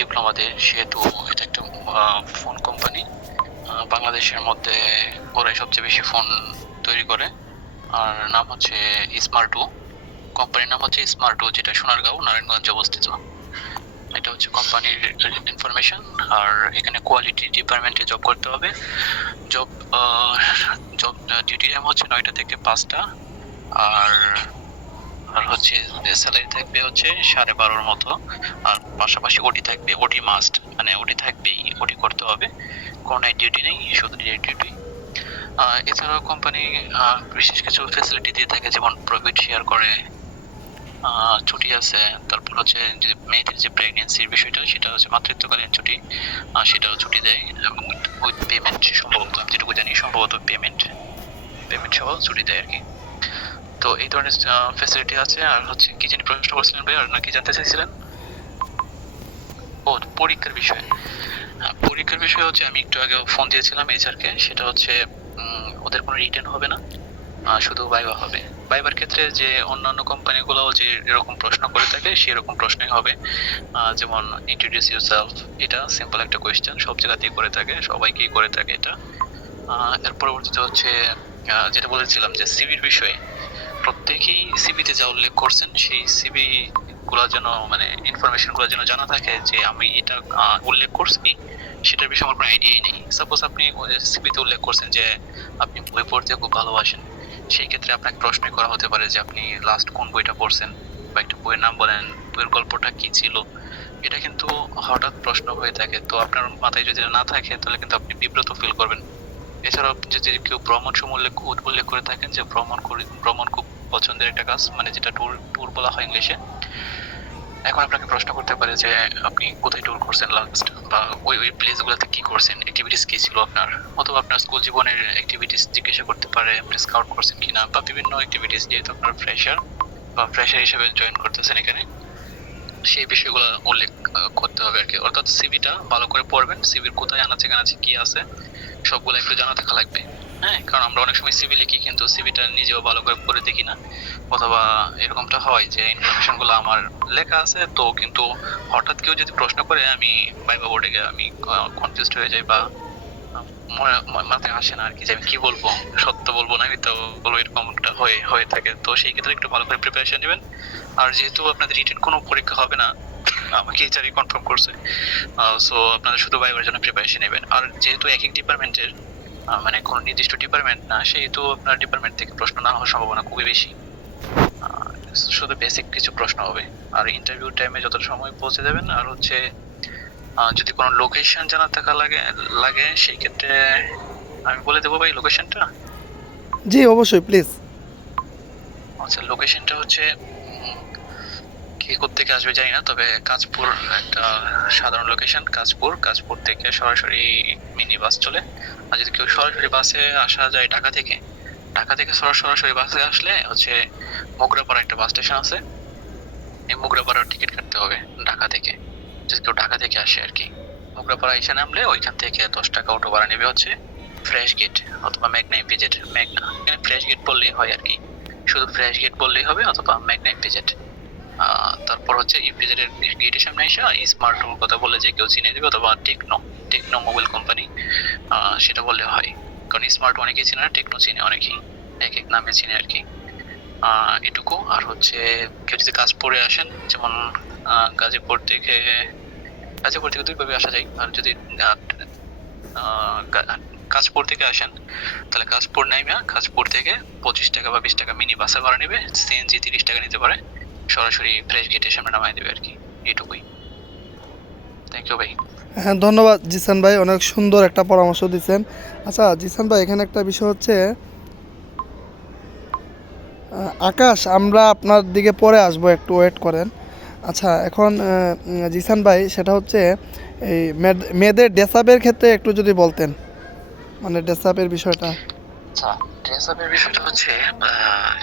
ডিপ্লোমাতে, সেহেতু এটা একটা ফোন কোম্পানি। বাংলাদেশের মধ্যে ওরাই সবচেয়ে বেশি ফোন তৈরি করে। আর নাম হচ্ছে স্মার্টও। কোম্পানির নাম হচ্ছে স্মার্টও, যেটা সোনারগাঁও, নারায়ণগঞ্জে অবস্থিত। এটা হচ্ছে কোম্পানির ইনফরমেশন। আর এখানে কোয়ালিটি ডিপার্টমেন্টে জব করতে হবে। জব জব ডিউটি টাইম হচ্ছে 9টা থেকে 5টা। আর আর হচ্ছে স্যালারি থাকবে হচ্ছে 12.5-র মতো। আর পাশাপাশি ওটি থাকবে, ওটি মাস্ট, মানে ওটি থাকবেই, ওটি করতে হবে। কোনো নাইট ডিউটি নেই, শুধু ডে ডিউটি। এছাড়াও কোম্পানি বিশেষ কিছু ফ্যাসিলিটি দিয়ে থাকে, যেমন প্রফিট শেয়ার করে, ছুটি আছে। তারপর হচ্ছে যে মেয়েদের যে প্রেগনেন্সির বিষয়টা, সেটা হচ্ছে মাতৃত্বকালীন ছুটি, সেটাও ছুটি দেয়, এবং উইথ পেমেন্ট, সম্ভবত আমি যেটুকু জানি সম্ভবত পেমেন্ট সহ ছুটি দেয় আর কি। তো এই ধরনের ফ্যাসিলিটি আছে। আর হচ্ছে কি জানি প্রশ্ন করছিলেন ভাই, আর নাকি জানতে চাইছিলেন? ও, পরীক্ষার বিষয়ে। পরীক্ষার বিষয় হচ্ছে আমি একটু আগে ফোন দিয়েছিলাম এইচআরকে। সেটা হচ্ছে ওদের কোনো রিটেন হবে না, শুধু ভাইবা হবে। ভাইবার ক্ষেত্রে যে অন্যান্য কোম্পানিগুলো যে এরকম প্রশ্ন করে থাকে, সেরকম প্রশ্নই হবে। যেমন ইন্ট্রোডিউস ইউরসেলফ, এটা সিম্পল একটা কোয়েশ্চেন, সব জায়গাতেই করে থাকে, সবাইকেই করে থাকে এটা। এর পরবর্তীতে হচ্ছে যেটা বলেছিলাম যে সিভির বিষয়ে, প্রত্যেকেই সিভিতে যা উল্লেখ করছেন সেই সিভি গুলা যেন, মানে ইনফরমেশন গুলো যেন জানা থাকে যে আমি এটা উল্লেখ করছি, সেটার বিষয়ে আমার কোনো আইডিয়াই নেই। সাপোজ আপনি সিভিতে উল্লেখ করছেন যে আপনি বই পড়তে খুব ভালোবাসেন, সেই ক্ষেত্রে আপনাকে প্রশ্ন করা হতে পারে যে আপনি লাস্ট কোন বইটা পড়ছেন, বা একটা বইয়ের নাম বলেন, বইয়ের গল্পটা কি ছিল। এটা কিন্তু হঠাৎ প্রশ্ন হয়ে থাকে, তো আপনার মাথায় যদি না থাকে তাহলে কিন্তু আপনি বিব্রত ফিল করবেন। এছাড়াও যদি কেউ ভ্রমণ উল্লেখ করে থাকেন যে ভ্রমণ খুব পছন্দের একটা কাজ, মানে যেটা ট্যুর ট্যুর বলা হয় ইংলিশে। এখন আপনাকে প্রশ্ন করতে পারে যে আপনি কোথায় ট্যুর করছেন লাস্ট, বা ওই প্লেস গুলোতে কি করছেন, অ্যাক্টিভিটিস কি ছিল আপনার, অথবা আপনার স্কুল জীবনের অ্যাক্টিভিটিস জিজ্ঞাসা করতে পারে, আপনি স্কাউট করছেন কিনা, বা বিভিন্ন অ্যাক্টিভিটিস, যেহেতু আপনার ফ্রেশার হিসেবে জয়েন করতেছেন এখানে, সেই বিষয়গুলো উল্লেখ করতে হবে আর কি। অর্থাৎ সিভিটা ভালো করে পড়বেন, সিভির কোথায় আনাচে কানাচে কি আছে সবগুলো একটু জানা থাকা লাগবে। হ্যাঁ, কারণ আমরা অনেক সময় সিভি লিখি কিন্তু সিভিটা নিজেও ভালো করে পড়ে দেখি না, অথবা এরকমটা হয় যে ইনফরমেশন গুলো আমার লেখা আছে তো, কিন্তু হঠাৎ কেউ যদি প্রশ্ন করে, আমি ভাইবা বোর্ডে গিয়ে আমি কনফিউজড হয়ে যাই, বা মাথায় আসে না আর কি, যে আমি কি বলবো, সত্য বলবো না মিথ্যা বলবো, এরকমটা হয়ে থাকে। তো সেই ক্ষেত্রে একটু ভালো করে প্রিপারেশন নেবেন। আর যেহেতু আপনাদের রিটেন কোনো পরীক্ষা হবে না, আমাকে এইচআরই কনফার্ম করছে, সো আপনারা শুধু ভাইবার জন্য প্রিপারেশন নেবেন। আর যেহেতু এক এক ডিপার্টমেন্টের, মানে কোনো নির্দিষ্ট ডিপার্টমেন্ট না, সেহেতু আপনার ডিপার্টমেন্ট থেকে প্রশ্ন না হওয়ার সম্ভাবনা খুবই বেশি। শুধু বেসিক কিছু প্রশ্ন হবে। আর ইন্টারভিউ টাইমে যতটা সময় পৌঁছে যাবেন। আর হচ্ছে যদি কোনো লোকেশন জানা থাকা লাগে সেই ক্ষেত্রে আমি বলে দেবো ভাই লোকেশনটা। জি অবশ্যই, প্লিজ। আচ্ছা, লোকেশনটা হচ্ছে কে কোত্থেকে আসবে জানি না, তবে কাঁচপুর একটা সাধারণ লোকেশন। কাঁচপুর থেকে সরাসরি মিনি বাস চলে। আর যদি কেউ সরাসরি বাসে আসা যায় ঢাকা থেকে সরাসরি বাসে আসলে হচ্ছে মোগরাপাড়া একটা বাস স্টেশন আছে, এই মোগরাপাড়ার টিকিট কাটতে হবে ঢাকা থেকে, যদি কেউ ঢাকা থেকে আসে আর কি। মোগরাপাড়া এসে নামলে ওইখান থেকে 10 টাকা অটো ভাড়া নেবে হচ্ছে ফ্রেশ গেট অথবা মেঘনা ইপিজেড। মেঘনা, এখানে ফ্রেশ গেট বললেই হয় আর কি, শুধু ফ্রেশ গেট বললেই হবে, অথবা মেঘনা ইপিজেড। তারপর হচ্ছে ইপিজেড এর গেটের সামনে এসে স্মার্ট হোম কথা বলে যে কেউ চিনে দেবে, অথবা টেকনো মোবাইল কোম্পানি, সেটা বললে হয়। কারণ স্মার্ট অনেকেই চিনে না, টেকনো চিনে অনেকেই, এক এক নামে চিনে আর কি। এটুকু। আর হচ্ছে কেউ যদি কাজপুরে আসেন, যেমন গাজীপুর থেকে দুইভাবে আসা যায়। আর যদি কাজপুর থেকে আসেন, তাহলে কাজপুর থেকে 25 টাকা বা 20 টাকা মিনি বাসে ভাড়া নেবে, সিএনজি 30 টাকা নিতে পারে, সরাসরি ফ্রেশ গেটের সামনে নামাই দেবে আর কি। এটুকুই। থ্যাংক ইউ ভাই। হ্যাঁ, ধন্যবাদ জিসান ভাই, অনেক সুন্দর একটা পরামর্শ দিচ্ছেন। আচ্ছা জিসান ভাই, এখানে একটা বিষয় হচ্ছে, আকাশ, আমরা আপনার দিকে পরে আসবো, একটু ওয়েট করেন। আচ্ছা এখন জিসান ভাই, সেটা হচ্ছে এই মেয়েদের ড্রেসআপের ক্ষেত্রে একটু যদি বলতেন, মানে ড্রেসআপের বিষয়টা। আচ্ছা, ড্রেস আপের বিষয়টা হচ্ছে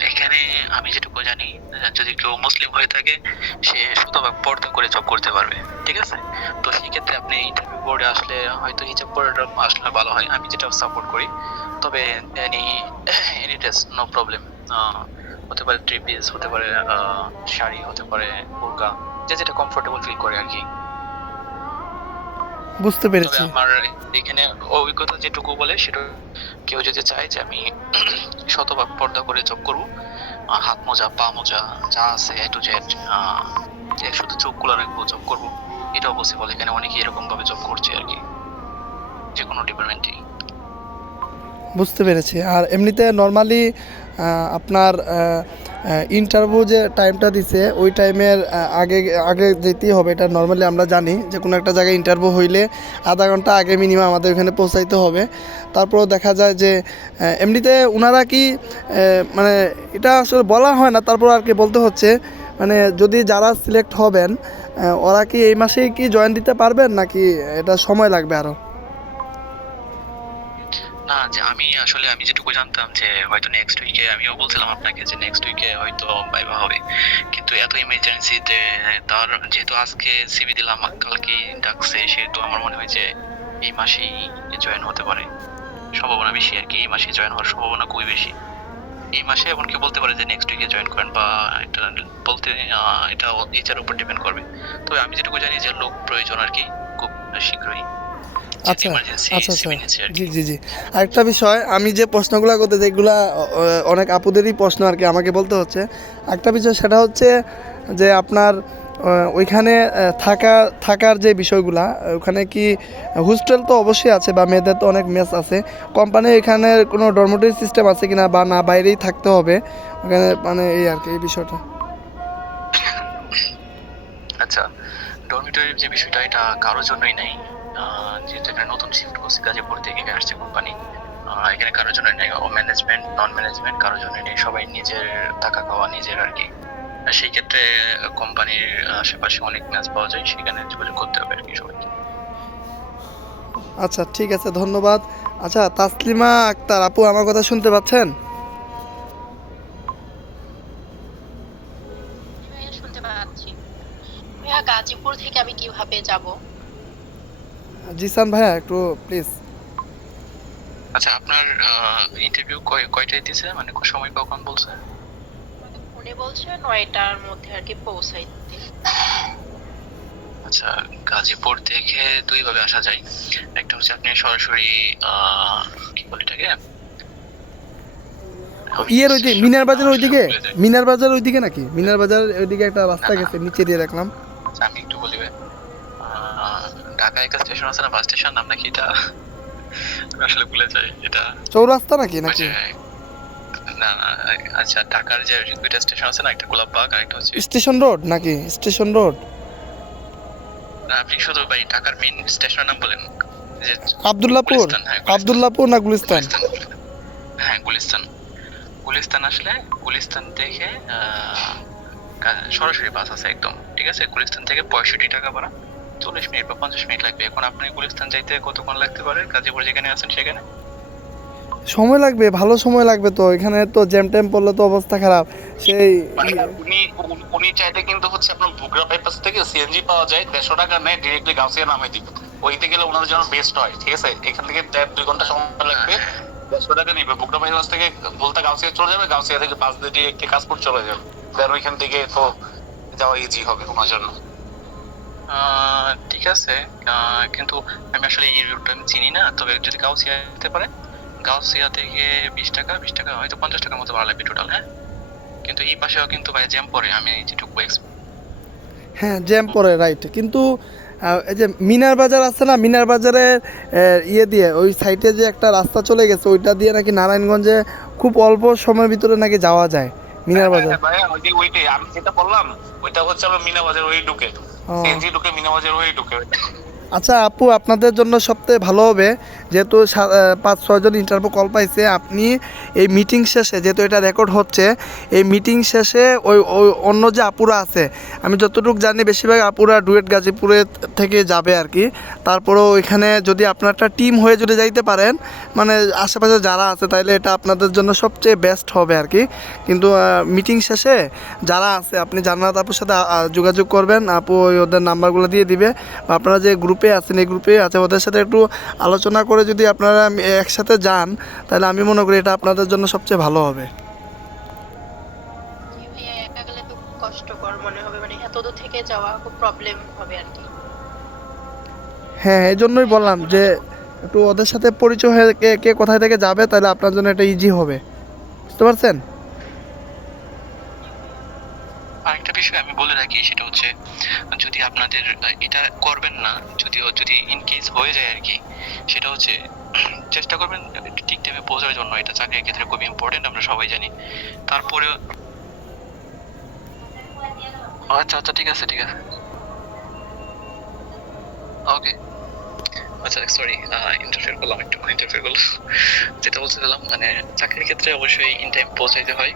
এখানে আমি যেটুকু জানি, যদি কেউ মুসলিম হয়ে থাকে সে শতভাগ পর্দা করে জব করতে পারবে, ঠিক আছে। তো সেই ক্ষেত্রে আপনি ইন্টারভিউ বোর্ডে আসলে হয়তো হিজাব পরে আসলে ভালো হয়, আমি যেটা সাপোর্ট করি। তবে any any dress no problem. হতে পারে থ্রি পিস, হতে পারে শাড়ি, হতে পারে বোরকা, যে যেটা কমফোর্টেবল ফিল করে আর কি। বুঝতে তবে পেরেছি। আমার এখানে অভিজ্ঞতা যেটুকু বলে সেটা, কেউ যদি চায় যে আমি শতভাগ পর্দা করে জব করব, হাত মোজা পা মোজা যা আছে এ টু জেড, যে শুধু চোখগুলো রাখবো জব করবো, এটাও পসিবল। এখানে অনেকেই এরকম ভাবে জব করছে আর কি, যে কোনো ডিপার্টমেন্টেই। বুঝতে পেরেছি। আর এমনিতে নর্মালি আপনার ইন্টারভিউ যে টাইমটা দিছে ওই টাইমের আগে আগে যেতেই হবে, এটা নর্মালি আমরা জানি যে কোনো একটা জায়গায় ইন্টারভিউ হইলে আধা ঘন্টা আগে মিনিমাম আমাদের ওখানে পৌঁছাইতে হবে। তারপরেও দেখা যায় যে এমনিতে ওনারা কি মানে এটা আসলে বলা হয় না, তারপর আর কি বলতে হচ্ছে, মানে যদি যারা সিলেক্ট হবেন ওরা কি এই মাসেই কি জয়েন দিতে পারবেন নাকি এটা সময় লাগবে আরও? না, যে আমি আসলে আমি যেটুকু জানতাম যে হয়তো নেক্সট উইকে, আমিও বলছিলাম আপনাকে যে নেক্সট উইকে হয়তো ভাইবা হবে, কিন্তু এত ইমার্জেন্সিতে তার যেহেতু আজকে সিভি দিলাম কালকেই ডাকছে, সেহেতু আমার মনে হয় যে এই মাসেই জয়েন হতে পারে, সম্ভাবনা বেশি আর কি। এই মাসে জয়েন হওয়ার সম্ভাবনা খুবই বেশি। এই মাসে এমনকি বলতে পারে যে নেক্সট উইকে জয়েন করেন, বা এটা বলতে এটা এইচআর উপর ডিপেন্ড করবে। তবে আমি যেটুকু জানি যে লোক প্রয়োজন আর কি, খুব শীঘ্রই, যেহেতু আচ্ছা ইমার্জেন্সি আচ্ছা আচ্ছা, সিভি নিচ্ছে আর জি কি। জি জি। আরেকটা বিষয়, আমি যে প্রশ্নগুলো করতে, যেগুলা অনেক আপুদেরই প্রশ্ন আর কি আমাকে বলতে হচ্ছে, একটা বিষয় সেটা হচ্ছে যে আপনার ওইখানে থাকার যে বিষয়গুলা, ওখানে কি হোস্টেল তো অবশ্যই আছে বা মেয়েদের তো অনেক মেস আছে, কোম্পানি এখানে কোনো ডরমেটরি সিস্টেম আছে কিনা, বা না বাইরেই থাকতে হবে ওখানে, মানে এই আর কি এই বিষয়টা। আচ্ছা, ডরমিটরির যে বিষয়টা, এটা কারোর জন্যই নাই। যেহেতু এখানে নতুন শিফট করছে, গাজীপুর থেকে আসছে কোম্পানি, এখানে কারোর জন্য নেই। ও ম্যানেজমেন্ট নন ম্যানেজমেন্ট কারোর জন্য নেই, সবাই নিজের থাকা খাওয়া নিজের আর কি। আর সেই ক্ষেত্রে কোম্পানির আশেপাশে অনেক ম্যাচ পাওয়া যায়, সেখানে যোগাযোগ করতে হবে আর কি সবাইকে। আচ্ছা ঠিক আছে, ধন্যবাদ। আচ্ছা তাসলিমা আক্তার আপু, আমার কথা শুনতে পাচ্ছেন? ভাইয়া শুনতে পাচ্ছি। ভাইয়া গাজীপুর থেকে আমি কিভাবে যাব? জিসান ভাইয়া একটু প্লিজ। আচ্ছা, আপনার ইন্টারভিউ কয়টায় দিছে, মানে সময় কখন বলছে? আমাকে ফোনে বলছে ৯টার মধ্যে আর কি পৌঁছাইতে। আচ্ছা, গাজীপুর থেকে দুই ভাবে আসা যায়। একটা হচ্ছে আপনি সরাসরি কি বলে এটাকে, আমি ইয়ের ওই দিকে মিনার বাজার আসলে ওইদিকে, ভুলে যাই। মিনার বাজার ওইদিকে নাকি, মিনার বাজার ওইদিকে একটা না রাস্তা না, গেছে নিচে দিয়ে রাখলাম। আচ্ছা, আমি একটু বলি ভাই। ঢাকা একটা স্টেশন আছে না, বাস স্টেশন, নাম নাকি এটা, আমি আসলে ভুলে যাই এটা। চৌরাস্তা নাকি ওই নাকি যে, না না, আচ্ছা, ঢাকার যে দুইটা স্টেশন আছে না, একটা গোলাপবাগ আর একটা হচ্ছে, স্টেশন রোড নাকি স্টেশন রোড? না আপনি শুধু ভাই ঢাকার মেইন স্টেশনের নাম বলেন, যে আবদুল্লাপুর, গুলিস্তান। হ্যাঁ, গুলিস্তান। আবদুল্লাপুর না গুলিস্তান? গুলিস্তান, হ্যাঁ গুলিস্তান। গুলিস্তান আসলে, গুলিস্তান থেকে সরাসরি বাস আছে একদম, ঠিক আছে। গুলিস্তান থেকে 65 টাকা ভাড়া, 40 মিনিট বা 50 মিনিট লাগবে। এখন আপনি গুলিস্তান যাইতে কতক্ষণ লাগতে পারে গাজীপুর যেখানে আছেন সেখানে? সময় লাগবে, ভালো সময় লাগবে তো, এখানে তো জ্যাম ট্যাম পড়লে তো অবস্থা খারাপ। সেই মানে উনি চাইলে কিন্তু হচ্ছে আপনার বুগরা বাইপাস থেকে সিএনজি পাওয়া যায়, 150 টাকা নেয়, ডিরেক্টলি গাউসিয়া নামে দিবে। ওইতে গেলে ওনাদের জন্য বেস্ট হয়, ঠিক আছে। এখান থেকে 1.5-2 ঘন্টা সময় লাগবে, 150 টাকা নিবে। বুগরা বাইপাস থেকে বলতে গাউসিয়া চলে যাবে, গাউসিয়া থেকে বাস দিয়ে ডিরেক্ট কাশপুর চলে যাবে, দেন ওইখান থেকে তো যাওয়া ইজি হবে ওনার জন্য। ঠিক আছে, কিন্তু আমি আসলে এই রুটটা আমি চিনি না। তবে যদি গাউসিয়া যেতে পারে, গাউসিয়া থেকে 20 টাকা, 20 টাকা হয়তো 50 টাকার মতো ভাড়া লাগবে টোটাল, হ্যাঁ। কিন্তু এই পাশেও কিন্তু ভাই জ্যাম পড়ে, আমি যেটুকু হ্যাঁ জ্যাম পড়ে রাইট, কিন্তু এই যে মিনার বাজার আছে না, মিনার বাজারে ইয়ে দিয়ে ওই সাইডে যে একটা রাস্তা চলে গেছে ওইটা দিয়ে নাকি নারায়ণগঞ্জে খুব অল্প সময়ের ভিতরে নাকি যাওয়া যায় মিনার বাজার। ভাই, ওইটাই আমি যেটা বললাম, ওইটা হচ্ছে আমরা মিনা বাজার ওই ঢুকে, ও সিএনজি ঢুকে মিনা বাজার ওই ঢুকে। আচ্ছা আপু, আপনাদের জন্য সবথেকে ভালো হবে, যেহেতু 5-6 জন ইন্টারভিউ কল পাইছে, আপনি এই মিটিং শেষে, যেহেতু এটা রেকর্ড হচ্ছে, এই মিটিং শেষে ওই ওই অন্য যে আপুরা আছে, আমি যতটুকু জানি বেশিরভাগ আপুরা ডুয়েট গাজীপুরে থেকে যাবে আর কি। তারপরেও ওইখানে যদি আপনার একটা টিম হয়ে যদি যাইতে পারেন, মানে আশেপাশে যারা আছে, তাইলে এটা আপনাদের জন্য সবচেয়ে বেস্ট হবে আর কি। কিন্তু মিটিং শেষে যারা আছে, আপনি জান্নাত আপুর সাথে যোগাযোগ করবেন, আপু ওই ওদের নাম্বারগুলো দিয়ে দিবে, বা আপনারা যে গ্রুপে আছেন এই গ্রুপে আছে ওদের সাথে একটু আলোচনা করে যদি আপনারা একসাথে যান, তাহলে আমি মনে করি এটা আপনাদের জন্য সবচেয়ে ভালো হবে। জি ভাইয়া, একা গেলে তো খুব কষ্টকর মনে হবে, মানে এত দূর থেকে যাওয়া খুব প্রবলেম হবে আর কি। হ্যাঁ, এই জন্যই বললাম যে একটু ওদের সাথে পরিচয় হয়ে কে কে কোথায় থেকে যাবে, তাহলে আপনার জন্য এটা ইজি হবে, বুঝতে পারছেন? আরেকটা বিষয় আমি বলে রাখি, সেটা হচ্ছে যদি আপনাদের এটা করবেন না, যদি ইন কেস হয়ে যায় আর কি, সেটা হচ্ছে চেষ্টা করবেন ঠিক টাইমে পৌঁছার জন্য। এটা চাকরির ক্ষেত্রে খুব ইম্পর্টেন্ট, আমরা সবাই জানি। তারপরে আচ্ছা আচ্ছা, ঠিক আছে ঠিক আছে, ওকে। আচ্ছা সরি, ইন্টারফেয়ার করলাম, একটু ইন্টারফেয়ার করলাম। যেটা বলছিলাম, মানে চাকরির ক্ষেত্রে অবশ্যই ইন টাইম পৌঁছাইতে হয়।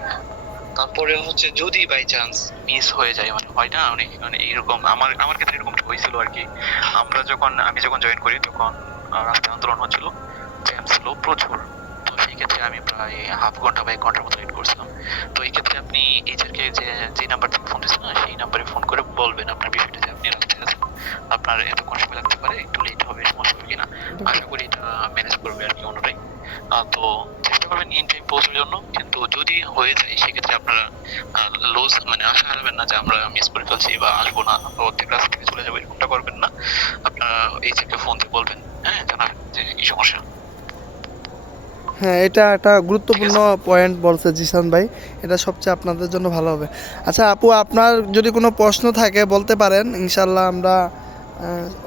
তারপরে হচ্ছে যদি বাই চান্স মিস হয়ে যায়, মানে হয় না অনেক, মানে এরকম আমার ক্ষেত্রে এরকম হয়েছিল আর কি। আমি যখন জয়েন করি তখন রাস্তায় আন্দোলন হচ্ছিল, জ্যাম ছিল প্রচুর। তো সেই ক্ষেত্রে আমি প্রায় হাফ ঘন্টা বা 1 ঘন্টার মতো লেট করছিলাম। তো এই ক্ষেত্রে আপনি এইচআরকে যে নাম্বার থেকে ফোন দিচ্ছেন না, সেই নাম্বারে ফোন করে বলবেন আপনার বিষয়টা, যে আপনি রাস্তায় আছেন, আপনার এতক্ষণ সময় লাগতে পারে, একটু লেট হবে, সমস্যা হবে কিনা। আশা করি এটা ম্যানেজ করবে আর কি ওনারাই। তো চেষ্টা করবেন ইন টাইম পৌঁছার জন্য। কিন্তু যদি হয়ে যায় সেক্ষেত্রে আপনারা লস, মানে আশা হারাবেন না যে আমরা মিস করে ফেলছি বা আসবো না, আমরা অর্ধেক রাস্তা থেকে চলে যাবো, এরকমটা করবেন না। আপনারা এইচআরকে ফোন দিয়ে বলবেন, হ্যাঁ, জানাবেন যে এই সমস্যা। হ্যাঁ, এটা একটা ঠিক গুরুত্বপূর্ণ আছে। পয়েন্ট বলছে জিসান ভাই, এটা সবচেয়ে আপনাদের জন্য ভালো হবে। আচ্ছা আপু, আপনার যদি কোনো প্রশ্ন থাকে বলতে পারেন, ইনশাল্লাহ আমরা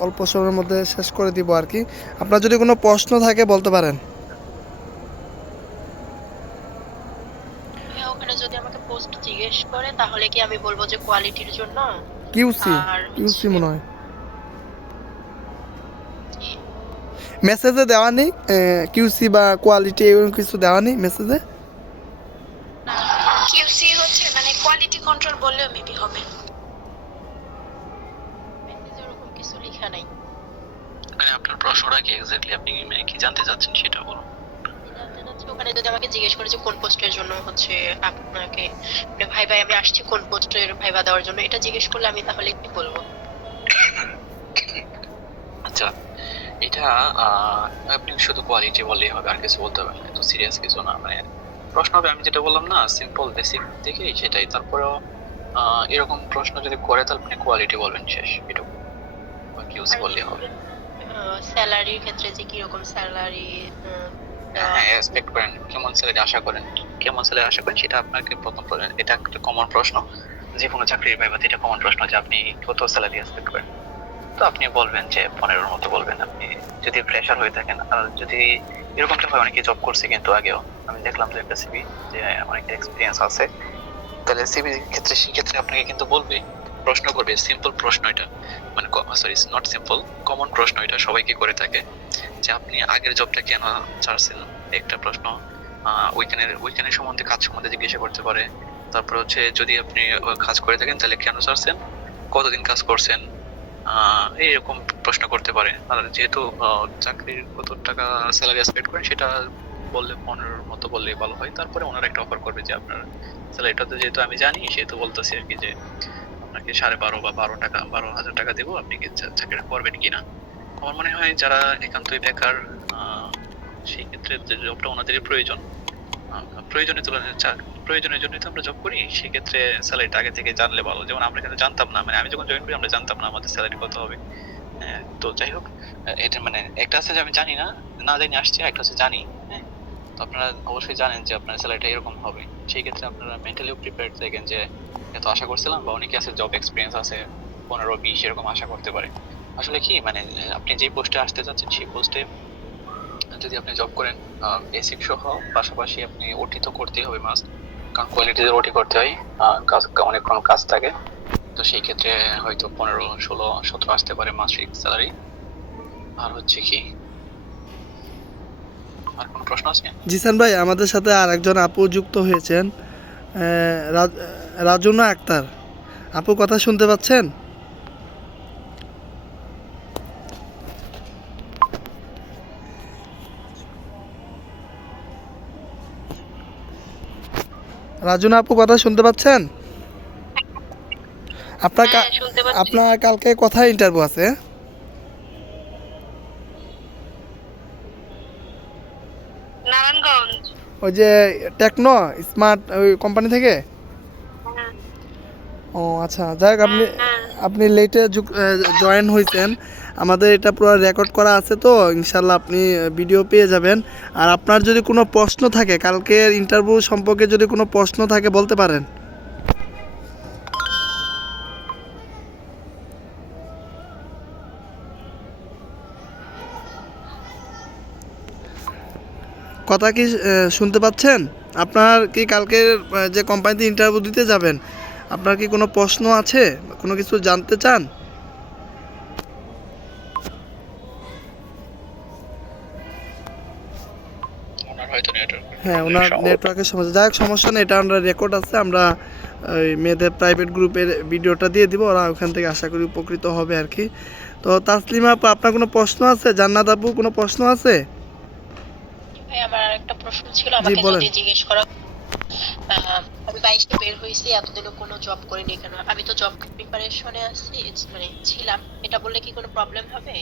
অল্প সময়ের মধ্যে শেষ করে দিব আর কি। আপনার যদি কোনো প্রশ্ন থাকে বলতে পারেন। ভাইয়া ওখানে যদি আমাকে পোস্ট জিজ্ঞেস করে তাহলে কি আমি বলবো যে কোয়ালিটির জন্য? কিউসি, আর কিউসি হচ্ছে মনে হয় কি, মেসেজে দেওয়া নেই, কিউসি বা কোয়ালিটি এরকম কিছু দেওয়া নেই মেসেজে। না কিউসি হচ্ছে মানে কোয়ালিটি কন্ট্রোল বললেও মেবি হবে, মেসেজে ওরকম কিছু লেখা নাই। মানে আপনার প্রশ্নটা কি এক্স্যাক্টলি, আপনি মানে কি জানতে চাচ্ছেন সেটা বলুন। আমি জানতে চাচ্ছি ওখানে যদি আমাকে জিজ্ঞেস করে যে কোন পোস্টের জন্য হচ্ছে আপনাকে, মানে ভাই ভাই আমি আসছি কোন পোস্টের ভাইবা দেওয়ার জন্য, এটা জিজ্ঞেস করলে আমি তাহলে কি বলবো? আচ্ছা, এটা আপনি শুধু কোয়ালিটি বললেই হবে, আর কিছু বলতে হবে না, এত সিরিয়াস কিছু না। মানে প্রশ্ন হবে, আমি যেটা বললাম না, সিম্পল বেসিক দেখেই সেটাই। তারপরেও এরকম প্রশ্ন যদি করে তাহলে আপনি কোয়ালিটি বলবেন, শেষ, এটুকু। বা কিউসি আর বললেই হবে। স্যালারির ক্ষেত্রে যে কিরকম স্যালারি হ্যাঁ, এক্সপেক্ট করেন, কেমন স্যালারি আশা করেন, কেমন স্যালারি আশা করেন, সেটা আপনাকে প্রথম এটা একটা কমন প্রশ্ন। যে কোনো চাকরির ভাইবাতে এটা কমন প্রশ্ন যে আপনি কত স্যালারি এক্সপেক্ট করেন। তো আপনি বলবেন যে 15-র মতো বলবেন আপনি, যদি ফ্রেশার হয়ে থাকেন। আর যদি এরকমটা হয়, অনেকে জব করছে কিন্তু আগেও, আমি দেখলাম যে একটা সিভি, যে অনেকের এক্সপিরিয়েন্স আছে, তাহলে সিভি ক্ষেত্রে সেক্ষেত্রে আপনাকে কিন্তু বলবে, প্রশ্ন করবে, সিম্পল প্রশ্ন এটা, মানে সরি নট সিম্পল, কমন প্রশ্ন, এটা সবাইকে করে থাকে, যে আপনি আগের জবটা কেন ছাড়ছেন, একটা প্রশ্ন। উইকেন্ডের সম্বন্ধে, কাজ সম্বন্ধে জিজ্ঞাসা করতে পারে। তারপর হচ্ছে যদি আপনি কাজ করে থাকেন তাহলে কেন ছাড়ছেন, কতদিন কাজ করছেন, এইরকম প্রশ্ন করতে পারে। আর যেহেতু চাকরির কত টাকা স্যালারি এক্সপেক্ট করেন সেটা বললে 15-র মতো বললেই ভালো হয়। তারপরে ওনারা একটা অফার করবে যে আপনার স্যালারিটা তো যেহেতু আমি জানি, সেহেতু বলতেছি আর কি, যে আপনাকে 12.5 বা 12,000 টাকা দেবো, আপনি কি চাকরিটা করবেন কিনা। আমার মনে হয় যারা একান্তই বেকার, সেই ক্ষেত্রে যে জবটা ওনাদেরই প্রয়োজন, প্রয়োজনের তুলনায় প্রয়োজনের জন্যই তো আমরা জব করি, সেক্ষেত্রে স্যালারিটা আগে থেকে জানলে ভালো। যেমন আমরা কিন্তু জানতাম না, মানে আমি যখন জয়েন করি আমরা জানতাম না আমাদের স্যালারি কত হবে। তো যাই হোক, এটা মানে একটা আছে যে আমি জানি না, না জানি আসছে, একটা হচ্ছে জানি। হ্যাঁ, তো আপনারা অবশ্যই জানেন যে আপনার স্যালারিটা এরকম হবে। সেই ক্ষেত্রে আপনারা মেন্টালিও প্রিপেয়ার্ড থাকেন যে এত আশা করছিলাম, বা অনেকে আছে জব এক্সপিরিয়েন্স আছে 15-20 এরকম আশা করতে পারে। আসলে কি, মানে আপনি যে পোস্টে আসতে চাচ্ছেন সেই পোস্টে যদি আপনি জব করেন, বেসিক সহ পাশাপাশি আপনি ওটি তো করতেই হবে মাস্ট, কারণ কোয়ালিটিতে ওটি করতে হয়। কাজ, অনেকক্ষণ কাজ থাকে। তো সেই ক্ষেত্রে হয়তো 15, 16, 17 আসতে পারে মাসিক স্যালারি। আর হচ্ছে কি, আর কোনো প্রশ্ন আছে? জিসান ভাই, আমাদের সাথে আর একজন আপু যুক্ত হয়েছেন, রাজুনা আক্তার। আপু কথা শুনতে পাচ্ছেন? রাজুনা আপু কথা শুনতে পাচ্ছেন? আপনার হ্যাঁ শুনতে পাচ্ছি। আপনার কালকে কোথায় ইন্টারভিউ আছে? নারায়ণগঞ্জ। ওই যে টেকনো স্মার্ট ওই কোম্পানি থেকে? হ্যাঁ ও আচ্ছা, যাই হোক, আপনি হ্যাঁ আপনি লেটে জয়েন হয়েছেন, আমাদের এটা পুরো রেকর্ড করা আছে, তো ইনশাল্লাহ আপনি ভিডিও পেয়ে যাবেন। আর আপনার যদি কোনো প্রশ্ন থাকে, কালকের ইন্টারভিউ সম্পর্কে যদি কোনো প্রশ্ন থাকে বলতে পারেন। কথা কি শুনতে পাচ্ছেন? আপনার কি কালকের যে কোম্পানিতে ইন্টারভিউ দিতে যাবেন, আপনার কি কোনো প্রশ্ন আছে, কোনো কিছু জানতে চান? ওনার হয়তো নেটওয়ার্ক হ্যাঁ, ওনার নেটওয়ার্কের সমস্যা। যাই হোক, সমস্যা নেই, এটা আমরা রেকর্ড আছে, আমরা ওই মেয়েদের প্রাইভেট গ্রুপের ভিডিওটা দিয়ে দিব, ওরা ওখান থেকে আশা করি উপকৃত হবে আর কি। তো তাসলিমা আপু, আপনার কোনো প্রশ্ন আছে? জান্নাত আপু, কোনো প্রশ্ন আছে? ভাই আমার একটা প্রশ্ন ছিল, জি, আমাকে বলেন। যদি জিজ্ঞেস করা আমি 22-এ বের হয়েছি, এতদিনও কোনো জব করিনি কেন? আমি তো জব প্রিপারেশনে আছি, মানে ছিলাম, এটা বললে কি কোনো প্রবলেম হবে?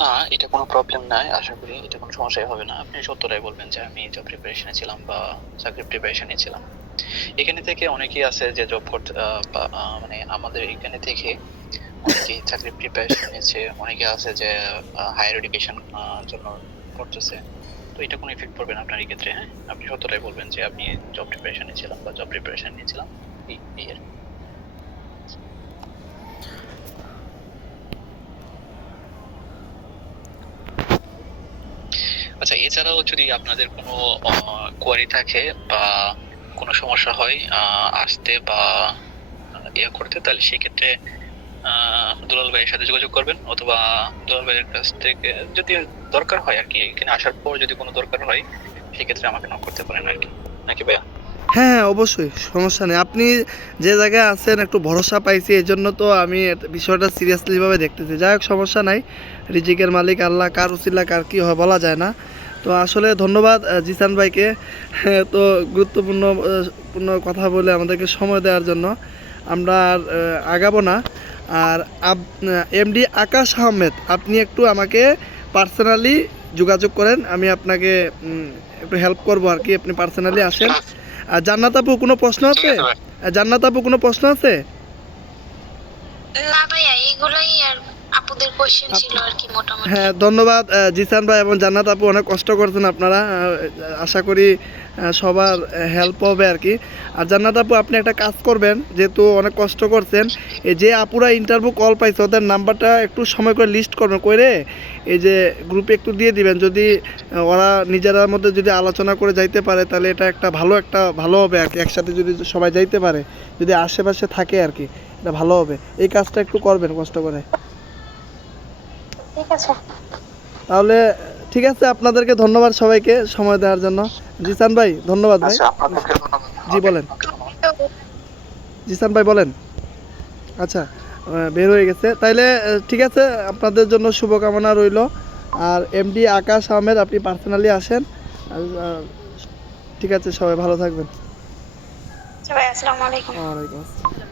না, এটা কোনো প্রবলেম নাই। আশা করি এটা কোনো সমস্যাই হবে না। আপনি সত্যটাই বলবেন যে আমি জব প্রিপারেশনে ছিলাম বা চাকরির প্রিপারেশনে ছিলাম। এখানে থেকে অনেকেই আছে যে জব করতে বা মানে আমাদের এখানে থেকে অনেকেই চাকরির প্রিপারেশন নিচ্ছে, অনেকে আছে যে হায়ার এডুকেশন জন্য করতেছে। তো এটা কোনো ইফেক্ট পড়বে না আপনার এই ক্ষেত্রে, হ্যাঁ? আপনি সত্যটাই বলবেন যে আপনি জব প্রিপারেশনে ছিলাম বা জব প্রিপারেশন নিয়েছিলাম। এই আর কি। আচ্ছা, এছাড়াও যদি আপনাদের কোনো কোয়ারি থাকে বা কোনো সমস্যা হয় আসতে বা ইয়ে করতে, তাহলে সেক্ষেত্রে দুলাল ভাইয়ের সাথে যোগাযোগ করবেন, অথবা দুলাল ভাইয়ের কাছ থেকে যদি দরকার হয় আর কি, এখানে আসার পর যদি কোনো দরকার হয় সেক্ষেত্রে আমাকে নক করতে পারেন আর কি, নাকি ভাইয়া? হ্যাঁ হ্যাঁ, অবশ্যই, সমস্যা নেই। আপনি যে জায়গায় আছেন একটু ভরসা পাইছি, এই জন্য তো আমি বিষয়টা সিরিয়াসলিভাবে দেখতেছি। যাই হোক, সমস্যা নাই, রিজিকের মালিক আল্লাহ, কার উসিলা কার কী হয় বলা যায় না। তো আসলে ধন্যবাদ জিসান ভাইকে, তো গুরুত্বপূর্ণ পূর্ণ কথা বলে আমাদেরকে সময় দেওয়ার জন্য। আমরা আর আগাবো না। আর এমডি আকাশ আহমেদ, আপনি একটু আমাকে পার্সোনালি যোগাযোগ করেন, আমি আপনাকে একটু হেল্প করবো আর কি, আপনি পার্সোনালি আসেন। আর জান্নাত আপু, কোনো প্রশ্ন আছে? জান্নাত আপু, কোনো প্রশ্ন আছে? না ভাইয়া, এইগুলাই আর আপুদের কোশ্চেন ছিল আর কি মোটামুটি। হ্যাঁ, ধন্যবাদ জিসান ভাই এবং জান্নাত আপু, অনেক কষ্ট করছেন আপনারা, আশা করি সবার হেল্প হবে আর কি। আর জান্নাত আপু, আপনি একটা কাজ করবেন, যেহেতু অনেক কষ্ট করছেন, এই যে আপুরা ইন্টারভিউ কল পাইছে ওদের নাম্বারটা একটু সময় করে লিস্ট করবেন, করে এই যে গ্রুপে একটু দিয়ে দিবেন। যদি ওরা নিজেরার মধ্যে যদি আলোচনা করে যাইতে পারে, তাহলে এটা একটা ভালো হবে আর কি, একসাথে যদি সবাই যাইতে পারে, যদি আশেপাশে থাকে আর কি, এটা ভালো হবে। এই কাজটা একটু করবেন কষ্ট করে। ঠিক আছে। তাহলে ঠিক আছে, আপনাদেরকে ধন্যবাদ সবাইকে সময় দেওয়ার জন্য। জিসান ভাই, ধন্যবাদ ভাই। আচ্ছা, আপনাদেরকে ধন্যবাদ। জি, বলেন। ওকে, ধন্যবাদ। জিসান ভাই বলেন। আচ্ছা, বের হয়ে গেছে, তাইলে ঠিক আছে, আপনাদের জন্য শুভকামনা রইল। আর এমডি আকাশ আহমেদ, আপনি পার্সোনালি আসেন। ঠিক আছে, সবাই ভালো থাকবেন। আচ্ছা ভাই, আসসালামু আলাইকুম। ওয়ালাইকুম আসসালাম।